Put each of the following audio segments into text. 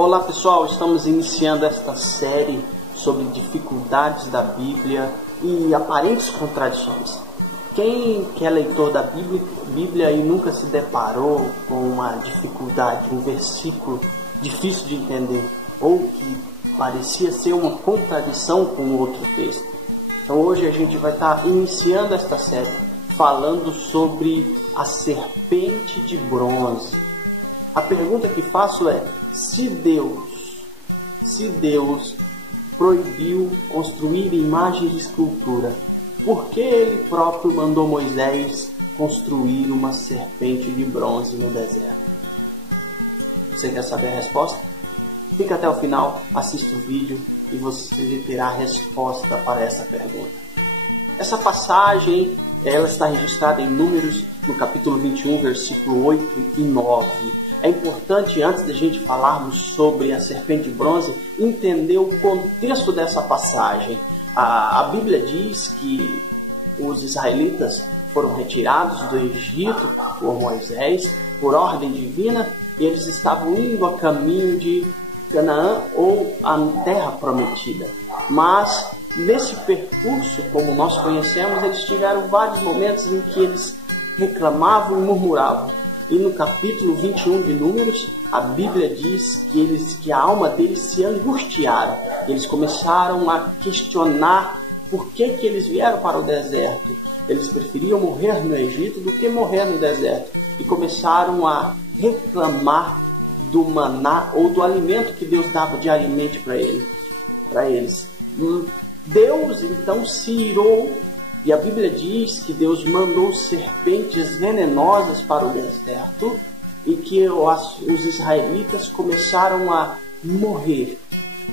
Olá pessoal, estamos iniciando esta série sobre dificuldades da Bíblia e aparentes contradições. Quem que é leitor da Bíblia e nunca se deparou com uma dificuldade, um versículo difícil de entender ou que parecia ser uma contradição com outro texto? Então hoje a gente vai estar iniciando esta série falando sobre a serpente de bronze. A pergunta que faço é: se Deus proibiu construir imagens de escultura, por que Ele próprio mandou Moisés construir uma serpente de bronze no deserto? Você quer saber a resposta? Fica até o final, assista o vídeo e você terá a resposta para essa pergunta. Essa passagem ela está registrada em Números, no capítulo 21, versículo 8 e 9. É importante, antes da gente falarmos sobre a serpente de bronze, entender o contexto dessa passagem. A Bíblia diz que os israelitas foram retirados do Egito por Moisés, por ordem divina, e eles estavam indo a caminho de Canaã ou a terra prometida. Mas nesse percurso, como nós conhecemos, eles tiveram vários momentos em que eles reclamavam e murmuravam. E no capítulo 21 de Números, a Bíblia diz que a alma deles se angustiaram. Eles começaram a questionar por que eles vieram para o deserto. Eles preferiam morrer no Egito do que morrer no deserto. E começaram a reclamar do maná ou do alimento que Deus dava diariamente para eles. Deus então se irou. E a Bíblia diz que Deus mandou serpentes venenosas para o deserto e que os israelitas começaram a morrer.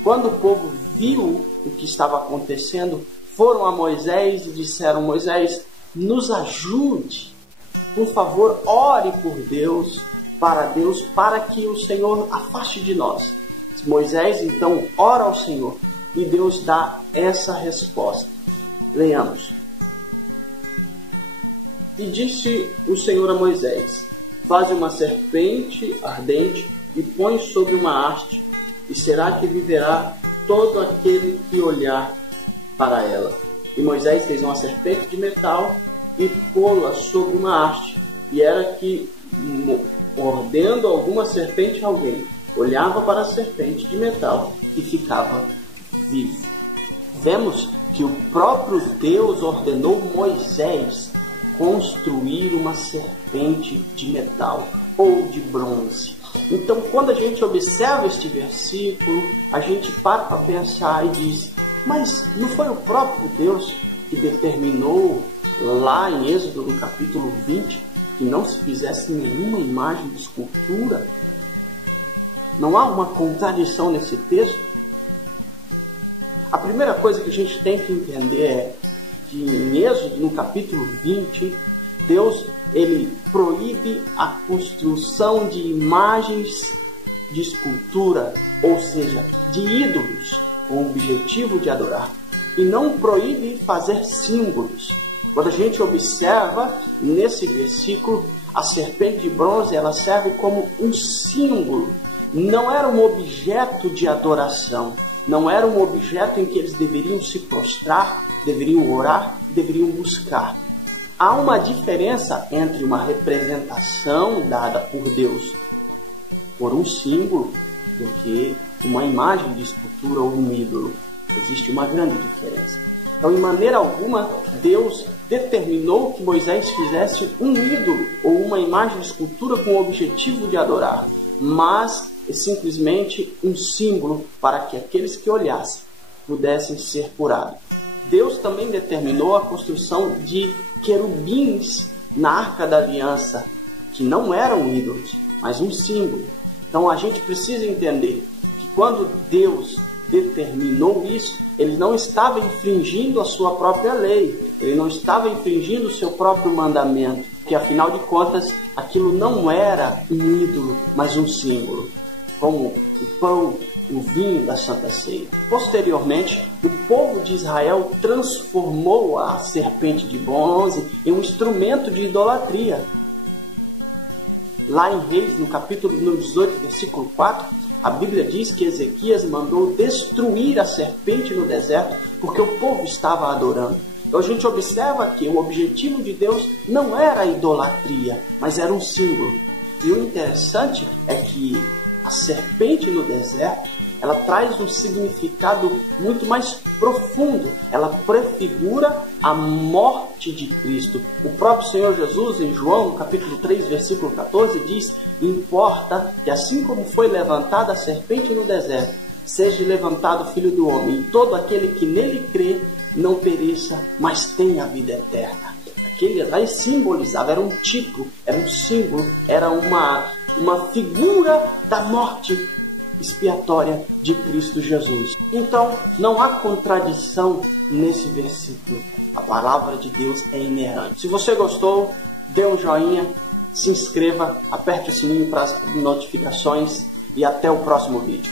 Quando o povo viu o que estava acontecendo, foram a Moisés e disseram: Moisés, nos ajude, por favor, ore por Deus, para que o Senhor afaste de nós. Moisés então ora ao Senhor e Deus dá essa resposta. Leamos. E disse o Senhor a Moisés: faze uma serpente ardente e põe sobre uma haste, e será que viverá todo aquele que olhar para ela. E Moisés fez uma serpente de metal e pô-la sobre uma haste, e era que, mordendo alguma serpente alguém, olhava para a serpente de metal e ficava vivo. Vemos que o próprio Deus ordenou Moisés construir uma serpente de metal ou de bronze. Então, quando a gente observa este versículo, a gente para pensar e diz: mas não foi o próprio Deus que determinou lá em Êxodo, no capítulo 20, que não se fizesse nenhuma imagem de escultura? Não há uma contradição nesse texto? A primeira coisa que a gente tem que entender é que em Êxodo, no capítulo 20, Deus ele proíbe a construção de imagens de escultura, ou seja, de ídolos, com o objetivo de adorar. E não proíbe fazer símbolos. Quando a gente observa nesse versículo, a serpente de bronze ela serve como um símbolo. Não era um objeto de adoração. Não era um objeto em que eles deveriam se prostrar, deveriam orar, deveriam buscar. Há uma diferença entre uma representação dada por Deus por um símbolo do que uma imagem de escultura ou um ídolo. Existe uma grande diferença. Então, em maneira alguma, Deus determinou que Moisés fizesse um ídolo ou uma imagem de escultura com o objetivo de adorar, mas é simplesmente um símbolo para que aqueles que olhassem pudessem ser curados. Deus também determinou a construção de querubins na Arca da Aliança, que não eram ídolos, mas um símbolo. Então a gente precisa entender que quando Deus determinou isso, Ele não estava infringindo a sua própria lei, Ele não estava infringindo o seu próprio mandamento, que afinal de contas aquilo não era um ídolo, mas um símbolo, como o pão, o vinho da Santa Ceia. Posteriormente, o povo de Israel transformou a serpente de bronze em um instrumento de idolatria. Lá em Reis, no capítulo 18, versículo 4, A Bíblia diz que Ezequias mandou destruir a serpente no deserto porque o povo estava adorando. Então a gente observa que o objetivo de Deus não era a idolatria, mas era um símbolo. E o interessante é que a serpente no deserto, ela traz um significado muito mais profundo. Ela prefigura a morte de Cristo. O próprio Senhor Jesus, em João, no capítulo 3, versículo 14, diz: importa que assim como foi levantada a serpente no deserto, seja levantado o Filho do Homem, e todo aquele que nele crê não pereça, mas tenha a vida eterna. Aquele lá simbolizava, era um tipo, era um símbolo, era uma figura da morte expiatória de Cristo Jesus. Então, não há contradição nesse versículo. A palavra de Deus é inerrante. Se você gostou, dê um joinha, se inscreva, aperte o sininho para as notificações e até o próximo vídeo.